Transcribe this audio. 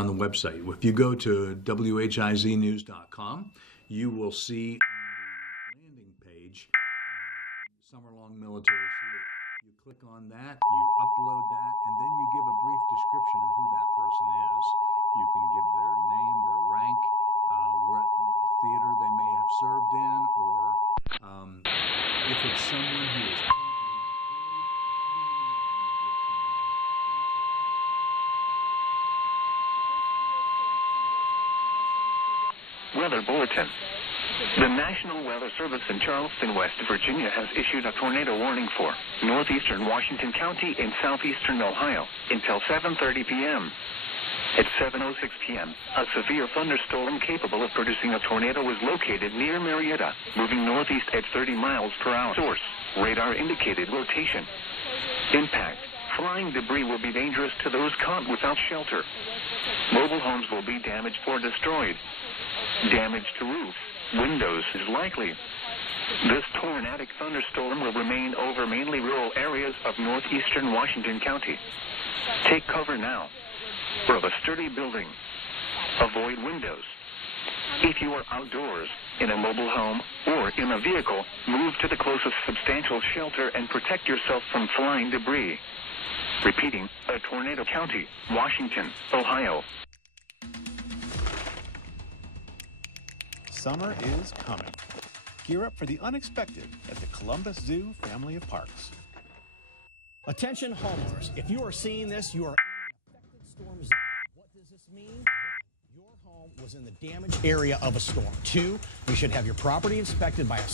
on the website. If you go to WHIZnews.com, you will see on the landing page Summer-Long Military Salute. You click on that, you upload that, and then you give a brief description of who that person is. You can give their name, their rank, what theater they may have served in, or if it's someone who is Weather Bulletin. The National Weather Service in Charleston, West Virginia has issued a tornado warning for northeastern Washington County and southeastern Ohio until 7:30 p.m. At 7:06 p.m., a severe thunderstorm capable of producing a tornado was located near Marietta, moving northeast at 30 miles per hour. Source: radar indicated rotation. Impact: flying debris will be dangerous to those caught without shelter. Mobile homes will be damaged or destroyed. Damage to roofs, windows is likely. This tornadic thunderstorm will remain over mainly rural areas of northeastern Washington County. Take cover now. Of a sturdy building. Avoid windows. If you are outdoors, in a mobile home, or in a vehicle, move to the closest substantial shelter and protect yourself from flying debris. Repeating, a tornado county, Washington, Ohio. Summer is coming. Gear up for the unexpected at the Columbus Zoo family of parks. Attention homeowners, if you are seeing this, you are in an affected storm zone. What does this mean? One, your home was in the damaged area of a storm. Two, you should have your property inspected by a